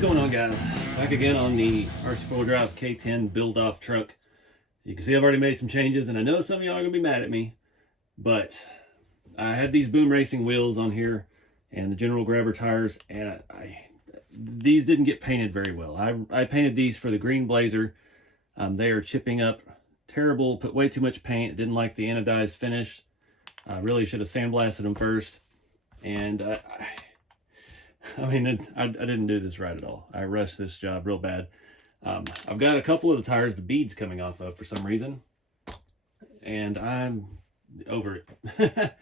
going on, guys? Back again on the RC4 Drive K10 build-off truck. You can see I've already made some changes, and I know some of y'all are going to be mad at me, but I had these Boom Racing wheels on here and the General Grabber tires, and these didn't get painted very well. I painted these for the green Blazer. They are chipping up terrible, put way too much paint, didn't like the anodized finish. I really should have sandblasted them first, and I mean, I didn't do this right at all. I rushed this job real bad. I've got a couple of the tires, the beads coming off of for some reason, and I'm over it.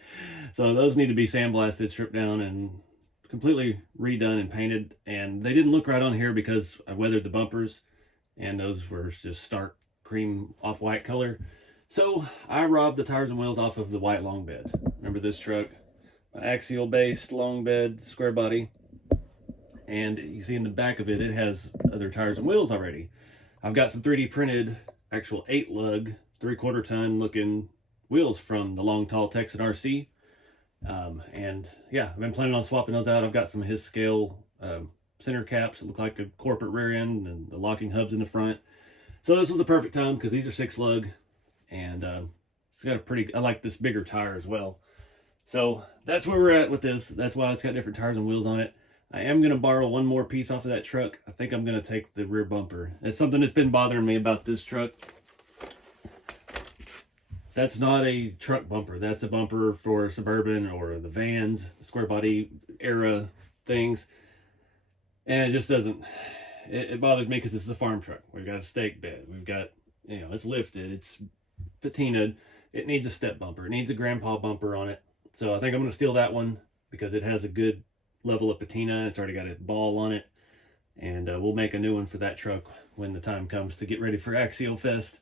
So those need to be sandblasted, stripped down, and completely redone and painted. And they didn't look right on here because I weathered the bumpers, and those were just stark cream off-white color. So I robbed the tires and wheels off of the white long bed. Remember this truck? Axial based long bed, square body. And you see in the back of it, it has other tires and wheels already. I've got some 3D printed actual 8-lug, 3/4 ton looking wheels from the Long Tall Texan RC. And yeah, I've been planning on swapping those out. I've got some of his scale center caps that look like a corporate rear end and the locking hubs in the front. So this was the perfect time because these are 6-lug, and it's got a pretty, I like this bigger tire as well. So that's where we're at with this. That's why it's got different tires and wheels on it. I am going to borrow one more piece off of that truck. I think I'm going to take the rear bumper. It's something that's been bothering me about this truck. That's not a truck bumper. That's a bumper for Suburban or the vans, square body era things. And it just doesn't, it bothers me because this is a farm truck. We've got a stake bed. We've got, you know, it's lifted. It's patinaed. It needs a step bumper. It needs a grandpa bumper on it. So I think I'm going to steal that one because it has a good level of patina. It's already got a ball on it, and we'll make a new one for that truck when the time comes to get ready for Axial Fest.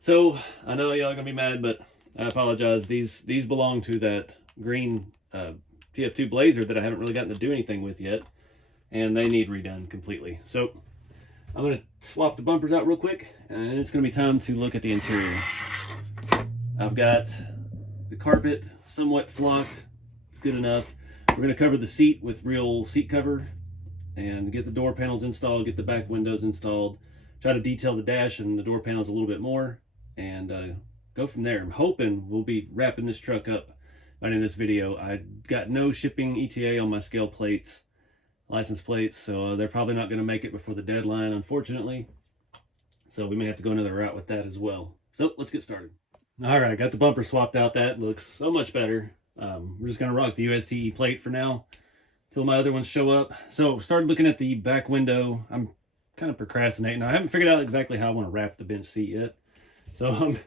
So I know y'all are gonna be mad, but I apologize. These belong to that green TF2 Blazer that I haven't really gotten to do anything with yet, and they need redone completely. So I'm gonna swap the bumpers out real quick, and it's gonna be time to look at the interior. I've got the carpet somewhat flocked. It's good enough. We're going to cover the seat with real seat cover and get the door panels installed, get the back windows installed, try to detail the dash and the door panels a little bit more, and go from there. I'm hoping we'll be wrapping this truck up right in this video. I got no shipping ETA on my scale plates, license plates, so they're probably not going to make it before the deadline, unfortunately. So we may have to go another route with that as well. So let's get started. All right, I got the bumper swapped out. That looks so much better. We're just going to rock the USTE plate for now until my other ones show up. So started looking at the back window. I'm kind of procrastinating. I haven't figured out exactly how I want to wrap the bench seat yet. So I'm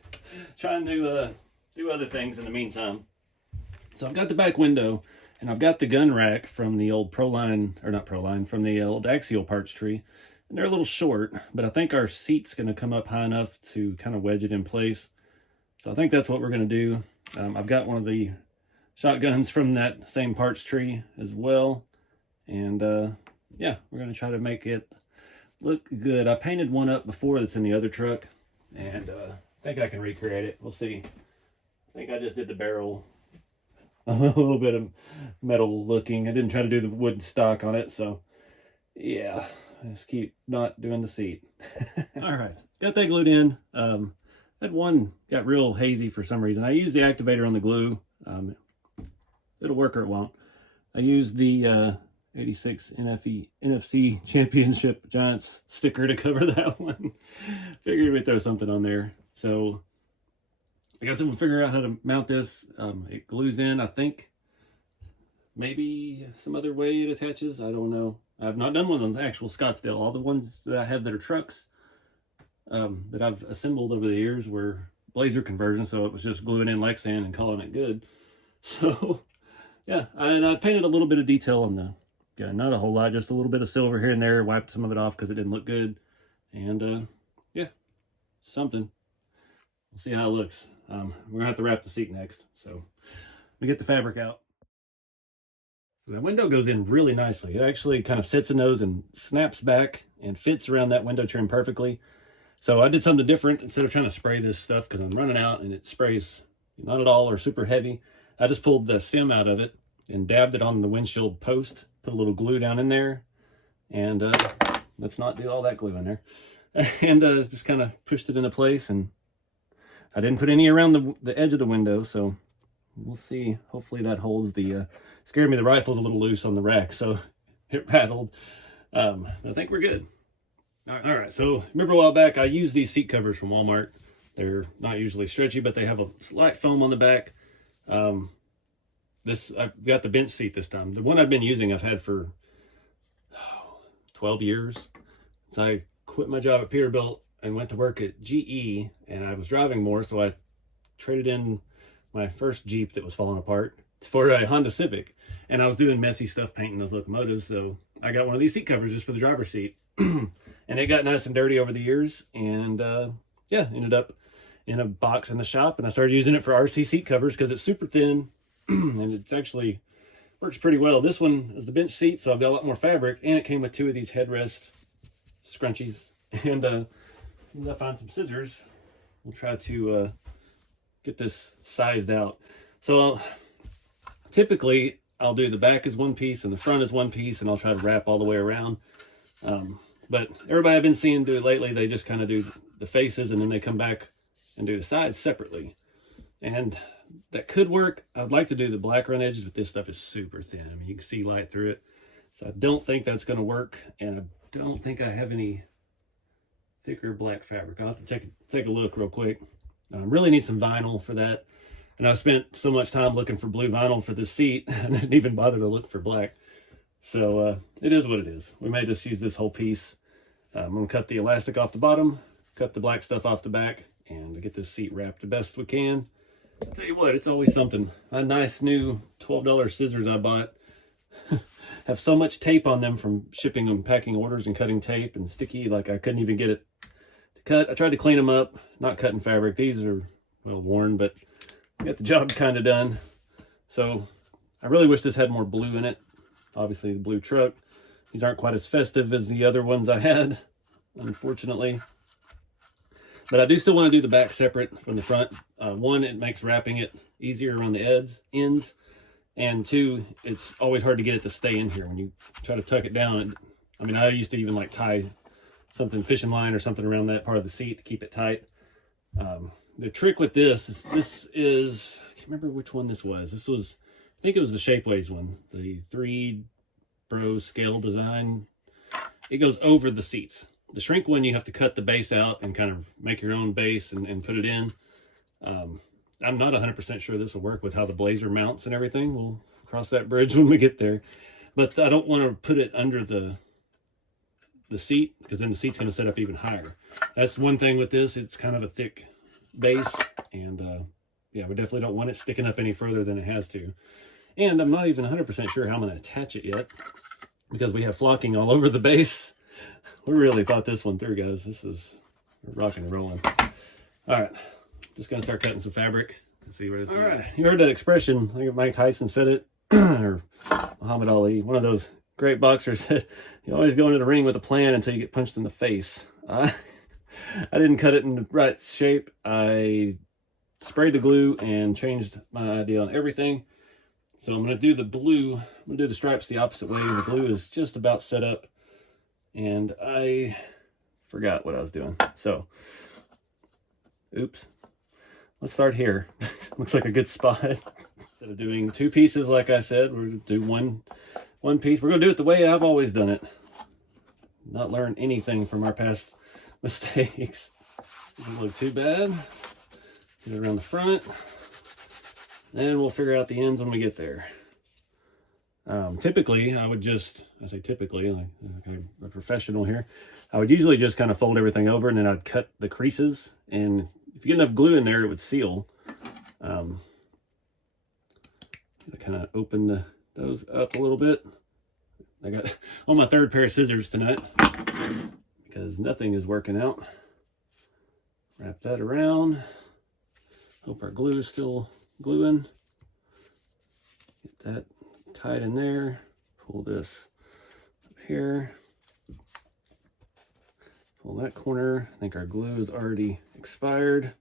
trying to do other things in the meantime. So I've got the back window, and I've got the gun rack from the old Proline, or not Proline, from the old Axial parts tree. And they're a little short, but I think our seat's going to come up high enough to kind of wedge it in place. So I think that's what we're going to do. I've got one of the shotguns from that same parts tree as well, and yeah, we're going to try to make it look good. I painted one up before that's in the other truck, and I think I can recreate it. We'll see. I think I just did the barrel a little bit of metal looking. I didn't try to do the wood stock on it, so yeah, I just keep not doing the seat. All right, got that glued in. That one got real hazy for some reason. I used the activator on the glue. It'll work or it won't. I used the 86 NFC Championship Giants sticker to cover that one. Figured we'd throw something on there. So I guess we'll figure out how to mount this. It glues in, I think. Maybe some other way it attaches. I don't know. I've not done one on the actual Scottsdale. All the ones that I have that are trucks that I've assembled over the years were Blazer conversions, so it was just gluing in Lexan and calling it good. So yeah, and I painted a little bit of detail on the gun, not a whole lot, just a little bit of silver here and there, wiped some of it off because it didn't look good. And yeah, something. We'll see how it looks. We're gonna have to wrap the seat next, so let me get the fabric out. So that window goes in really nicely. It actually kind of sits in those and snaps back and fits around that window trim perfectly. So I did something different. Instead of trying to spray this stuff because I'm running out and it sprays not at all or super heavy, I just pulled the stem out of it and dabbed it on the windshield post, put a little glue down in there, And let's not do all that glue in there. And just kind of pushed it into place, and I didn't put any around the edge of the window, so we'll see. Hopefully that holds. Scared me, the rifle's a little loose on the rack, so it rattled. I think we're good. All right, so remember a while back I used these seat covers from Walmart. They're not usually stretchy, but they have a slight foam on the back. I've got the bench seat this time. The one I've been using I've had for 12 years. So I quit my job at Peterbilt and went to work at GE, and I was driving more, so I traded in my first Jeep that was falling apart for a Honda Civic. And I was doing messy stuff painting those locomotives, so I got one of these seat covers just for the driver's seat. And it got nice and dirty over the years, and yeah, ended up in a box in the shop, and I started using it for RC seat covers because it's super thin and it's actually works pretty well. This one is the bench seat, so I've got a lot more fabric, and it came with 2 of these headrest scrunchies. And as soon as I find some scissors, we'll try to get this sized out. So typically I'll do the back as one piece and the front is one piece, and I'll try to wrap all the way around. But everybody I've been seeing do it lately, they just kind of do the faces and then they come back and do the sides separately. And that could work. I'd like to do the black around edges, but this stuff is super thin. I mean, you can see light through it. So I don't think that's going to work. And I don't think I have any thicker black fabric. I'll have to take a look real quick. I really need some vinyl for that. And I spent so much time looking for blue vinyl for this seat, I didn't even bother to look for black. So it is what it is. We may just use this whole piece. I'm going to cut the elastic off the bottom, cut the black stuff off the back, and get this seat wrapped the best we can. I'll tell you what, it's always something. A nice new $12 scissors I bought have so much tape on them from shipping and packing orders and cutting tape and sticky, like I couldn't even get it to cut. I tried to clean them up, not cutting fabric. These are, well, worn, but got the job kind of done. So I really wish this had more blue in it. Obviously the blue truck. These aren't quite as festive as the other ones I had, unfortunately. But I do still want to do the back separate from the front. One, it makes wrapping it easier around the ends. And 2, it's always hard to get it to stay in here when you try to tuck it down. I mean, I used to even like tie something, fishing line or something around that part of the seat to keep it tight. The trick with this is, I can't remember which one this was. This was, I think it was the Shapeways one, the 3 Bro scale design. It goes over the seats. The shrink one, you have to cut the base out and kind of make your own base and put it in. I'm not 100% sure this will work with how the Blazer mounts and everything. We'll cross that bridge when we get there. But I don't want to put it under the seat, because then the seat's going to set up even higher. That's one thing with this. It's kind of a thick base, and yeah, we definitely don't want it sticking up any further than it has to. And I'm not even 100% sure how I'm going to attach it yet, because we have flocking all over the base. We really thought this one through, guys. This is rocking and rolling. All right, just going to start cutting some fabric and see where this is. All right, you heard that expression. I think Mike Tyson said it, or Muhammad Ali, one of those great boxers, said, you always go into the ring with a plan until you get punched in the face. I didn't cut it in the right shape. I sprayed the glue and changed my idea on everything. So I'm going to do the blue. I'm going to do the stripes the opposite way. The glue is just about set up. And I forgot what I was doing. So, oops. Let's start here. Looks like a good spot. Instead of doing 2 pieces, like I said, we're going to do one piece. We're going to do it the way I've always done it. Not learn anything from our past mistakes. Doesn't look too bad. Get it around the front. And we'll figure out the ends when we get there. Typically, I would just, I say typically, like I'm a professional here, I would usually just kind of fold everything over and then I'd cut the creases. And if you get enough glue in there, it would seal. I kind of open those up a little bit. I got on my 3rd pair of scissors tonight because nothing is working out. Wrap that around. Hope our glue is still gluing. Get that tied in there. Pull this up here. Pull that corner. I think our glue is already expired.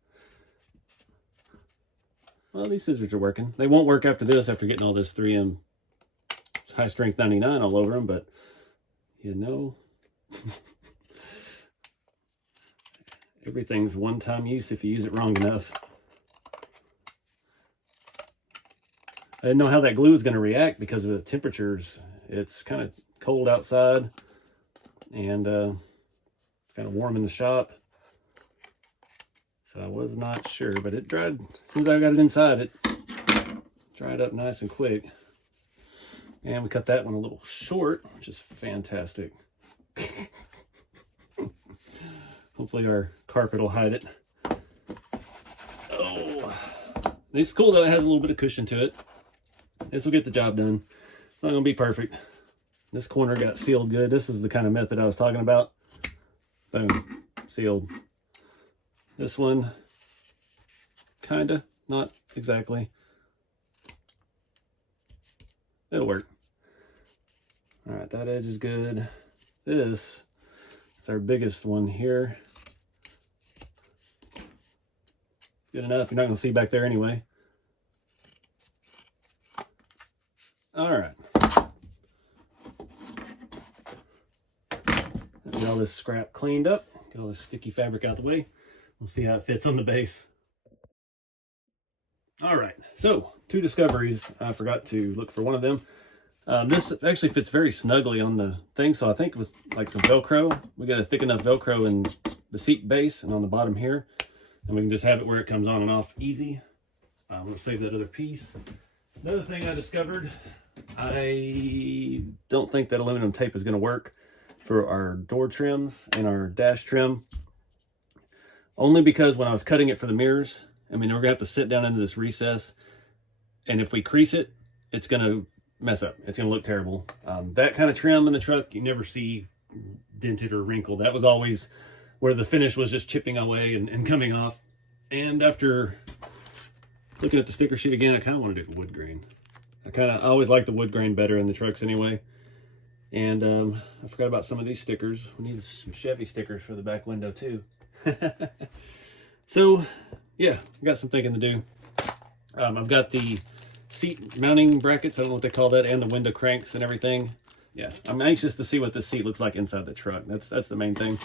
Well, these scissors are working. They won't work after this, after getting all this 3M high strength 99 all over them, but you know, everything's one-time use if you use it wrong enough. I didn't know how that glue is going to react because of the temperatures. It's kind of cold outside, and it's kind of warm in the shop. So I was not sure, but it dried. As soon as I got it inside, it dried up nice and quick. And we cut that one a little short, which is fantastic. Hopefully our carpet will hide it. Oh, it's cool though. It has a little bit of cushion to it. This will get the job done. It's not going to be perfect. This corner got sealed good. This is the kind of method I was talking about. Boom, sealed. This one, kind of, not exactly. It'll work. All right, that edge is good. This is our biggest one here. Good enough. You're not going to see back there anyway. All right. Get all this scrap cleaned up. Get all this sticky fabric out the way. We'll see how it fits on the base. All right, so 2 discoveries. I forgot to look for one of them. This actually fits very snugly on the thing, so I think it was like some Velcro. We got a thick enough Velcro in the seat base and on the bottom here, and we can just have it where it comes on and off easy. I'm gonna save that other piece. Another thing I discovered, I don't think that aluminum tape is gonna work for our door trims and our dash trim. Only because when I was cutting it for the mirrors, I mean, we're gonna have to sit down into this recess, and if we crease it, it's gonna mess up. It's gonna look terrible. That kind of trim in the truck, you never see dented or wrinkled. That was always where the finish was just chipping away and coming off. And after looking at the sticker sheet again, I kind of want to do wood grain. I always like the wood grain better in the trucks anyway. And I forgot about some of these stickers. We need some Chevy stickers for the back window too. So yeah, I got some thinking to do. I've got the seat mounting brackets, I don't know what they call that, and the window cranks and everything. Yeah, I'm anxious to see what this seat looks like inside the truck. That's the main thing.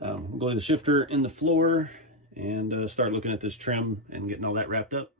Glue the shifter in the floor and start looking at this trim and getting all that wrapped up.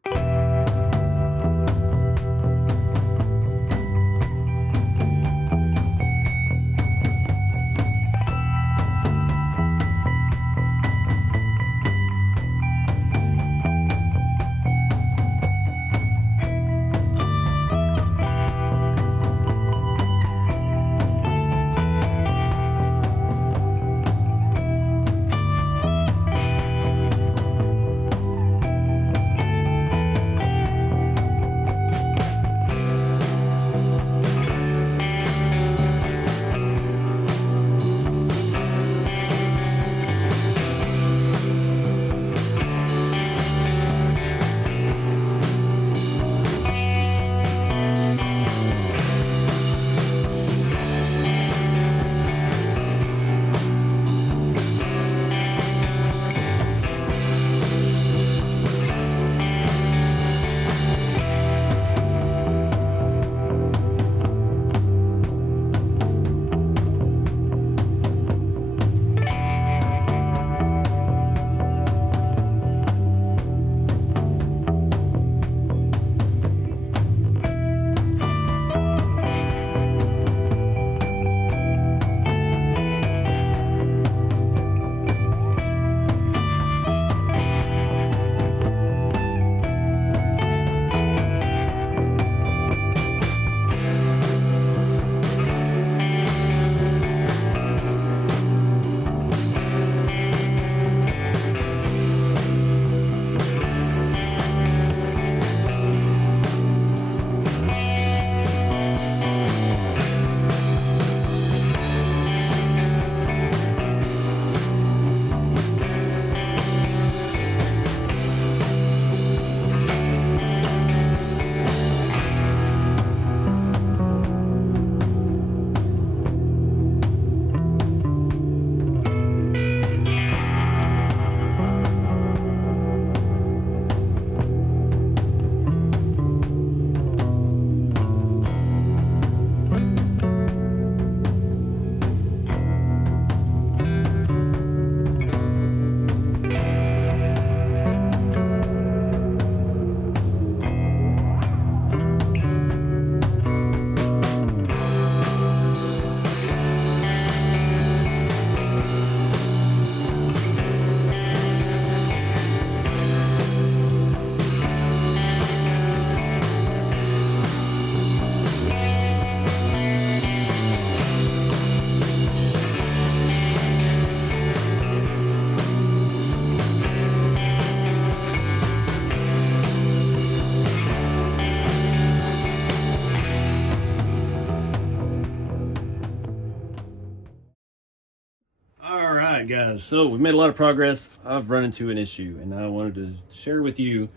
right, guys, so we've made a lot of progress. I've run into an issue, and I wanted to share with you.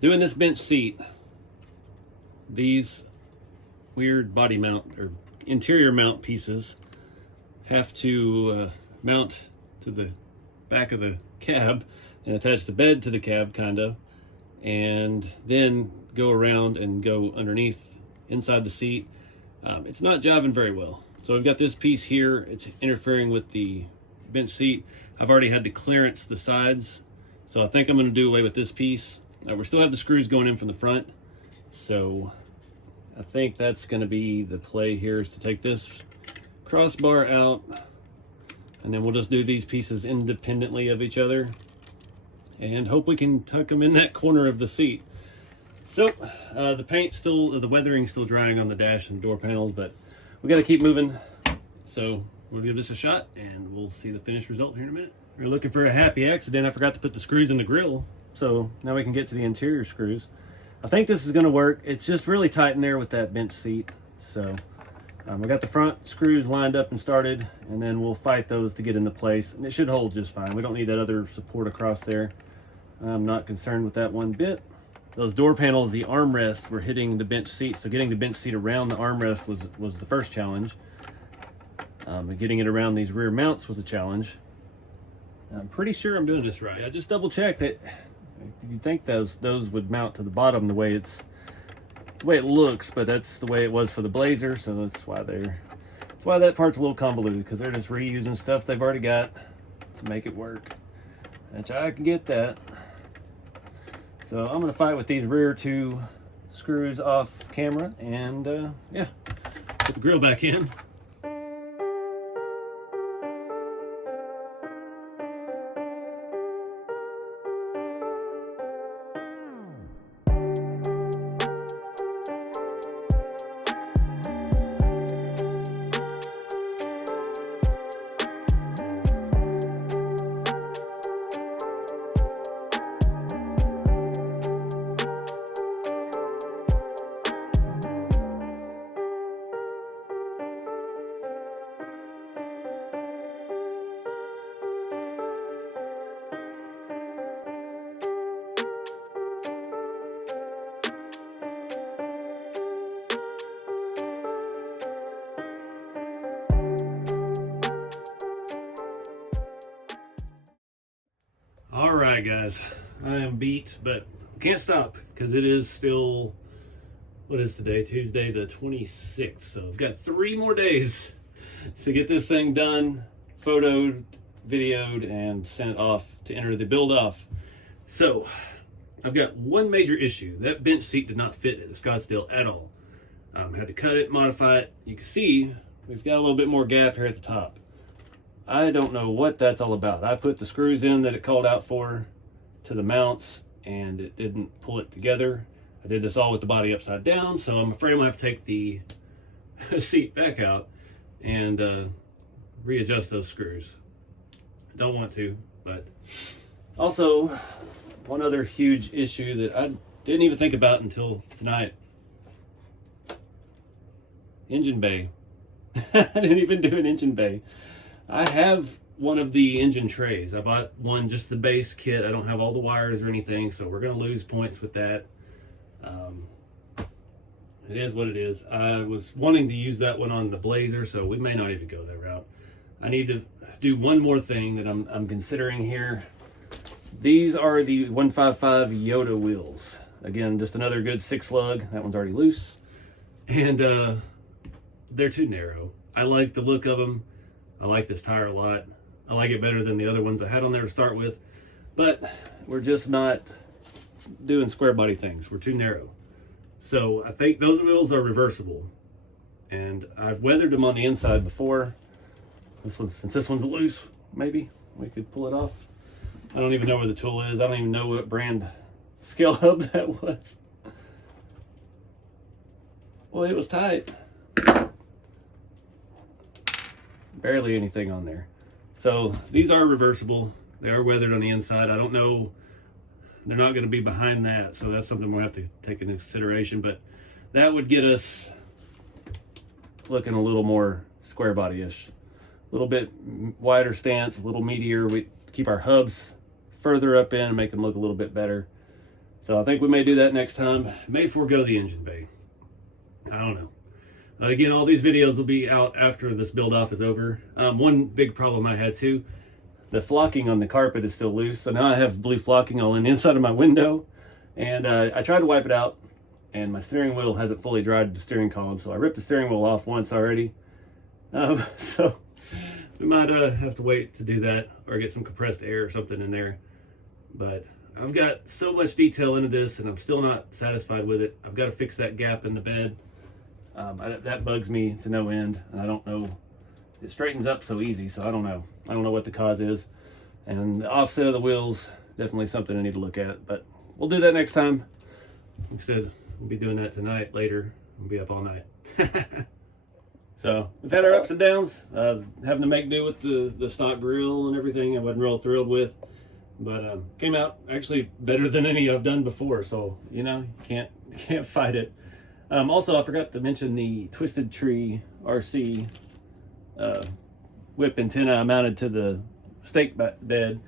Doing this bench seat, these weird body mount or interior mount pieces have to mount to the back of the cab and attach the bed to the cab, kind of, and then go around and go underneath inside the seat. It's not jiving very well. So we've got this piece here. It's interfering with the bench seat. I've already had to clearance the sides, so I think I'm going to do away with this piece. We still have the screws going in from the front, so I think that's going to be the play here, is to take this crossbar out, and then we'll just do these pieces independently of each other and hope we can tuck them in that corner of the seat. So the paint's still, the weathering's still drying on the dash and door panels, but we got to keep moving. So we'll give this a shot and we'll see the finished result here in a minute. We're looking for a happy accident. I forgot to put the screws in the grill, so now we can get to the interior screws. I think this is going to work. It's just really tight in there with that bench seat. So we got the front screws lined up and started, and then we'll fight those to get into place, and it should hold just fine. We don't need that other support across there. I'm not concerned with that one bit. Those door panels, the armrest, were hitting the bench seat, so getting the bench seat around the armrest was the first challenge. Getting it around these rear mounts was a challenge. I'm pretty sure I'm doing this right. I just double checked it. You'd think those would mount to the bottom the way it looks, but that's the way it was for the Blazer, so that's why that part's a little convoluted, because they're just reusing stuff they've already got to make it work. Which I can get that. So I'm going to fight with these rear two screws off camera, and yeah, put the grill back in. All right, guys, I am beat, but can't stop because it is still, what is today? Tuesday the 26th. So I've got 3 more days to get this thing done, photoed, videoed, and sent off to enter the build off. So I've got one major issue. That bench seat did not fit at the Scottsdale at all. Had to cut it, modify it. You can see we've got a little bit more gap here at the top. I don't know what that's all about. I put the screws in that it called out for to the mounts, and it didn't pull it together. I did this all with the body upside down, so I'm afraid I'm gonna have to take the seat back out and readjust those screws. I don't want to, but also one other huge issue that I didn't even think about until tonight. Engine bay. I didn't even do an engine bay. I have one of the engine trays. I bought one, just the base kit. I don't have all the wires or anything, so we're gonna lose points with that. It is what it is. I was wanting to use that one on the Blazer, so we may not even go that route. I need to do one more thing that I'm considering here. These are the 155 wheels. Again, just another good 6 lug. That one's already loose. And they're too narrow. I like the look of them. I like this tire a lot. I like it better than the other ones I had on there to start with, but we're just not doing square body things. We're too narrow. So I think those wheels are reversible, and I've weathered them on the inside before. Since this one's loose, maybe we could pull it off. I don't even know where the tool is. I don't even know what brand scale hub that was. Well, it was tight. Barely anything on there. So these are reversible. They are weathered on the inside. I don't know, they're not going to be behind that, so that's something we'll have to take into consideration, but that would get us looking a little more square body-ish, a little bit wider stance, a little meatier. We keep our hubs further up in and make them look a little bit better. So I think we may do that next time. May forego the engine bay. I don't know. Again, all these videos will be out after this build off is over. One big problem I had too, the flocking on the carpet is still loose. So now I have blue flocking all on the inside of my window. And I tried to wipe it out, and my steering wheel hasn't fully dried the steering column. So I ripped the steering wheel off once already. So we might have to wait to do that, or get some compressed air or something in there. But I've got so much detail into this, and I'm still not satisfied with it. I've got to fix that gap in the bed. That bugs me to no end, and I don't know. It straightens up so easy, so I don't know. I don't know what the cause is. And the offset of the wheels, definitely something I need to look at. But we'll do that next time. Like I said, we'll be doing that tonight, later. We'll be up all night. So we've had our ups and downs. Having to make do with the stock grill and everything I wasn't real thrilled with. But came out actually better than any I've done before. So, you know, can't fight it. Also, I forgot to mention the Twisted Tree RC whip antenna I mounted to the stake bed,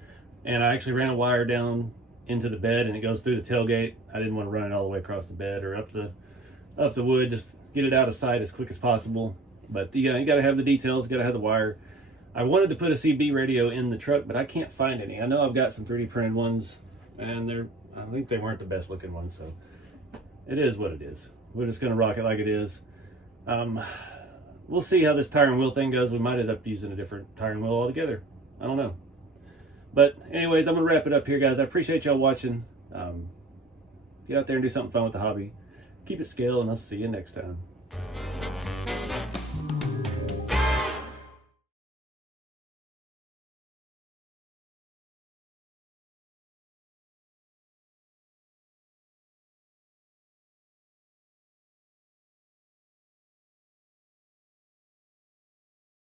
and I actually ran a wire down into the bed, and it goes through the tailgate. I didn't want to run it all the way across the bed or up the wood. Just get it out of sight as quick as possible. But you got to have the details. You got to have the wire. I wanted to put a CB radio in the truck, but I can't find any. I know I've got some 3D printed ones, and I think they weren't the best looking ones. So it is what it is. We're just going to rock it like it is. We'll see how this tire and wheel thing goes. We might end up using a different tire and wheel altogether. I don't know. But anyways, I'm going to wrap it up here, guys. I appreciate y'all watching. Get out there and do something fun with the hobby. Keep it scale, and I'll see you next time.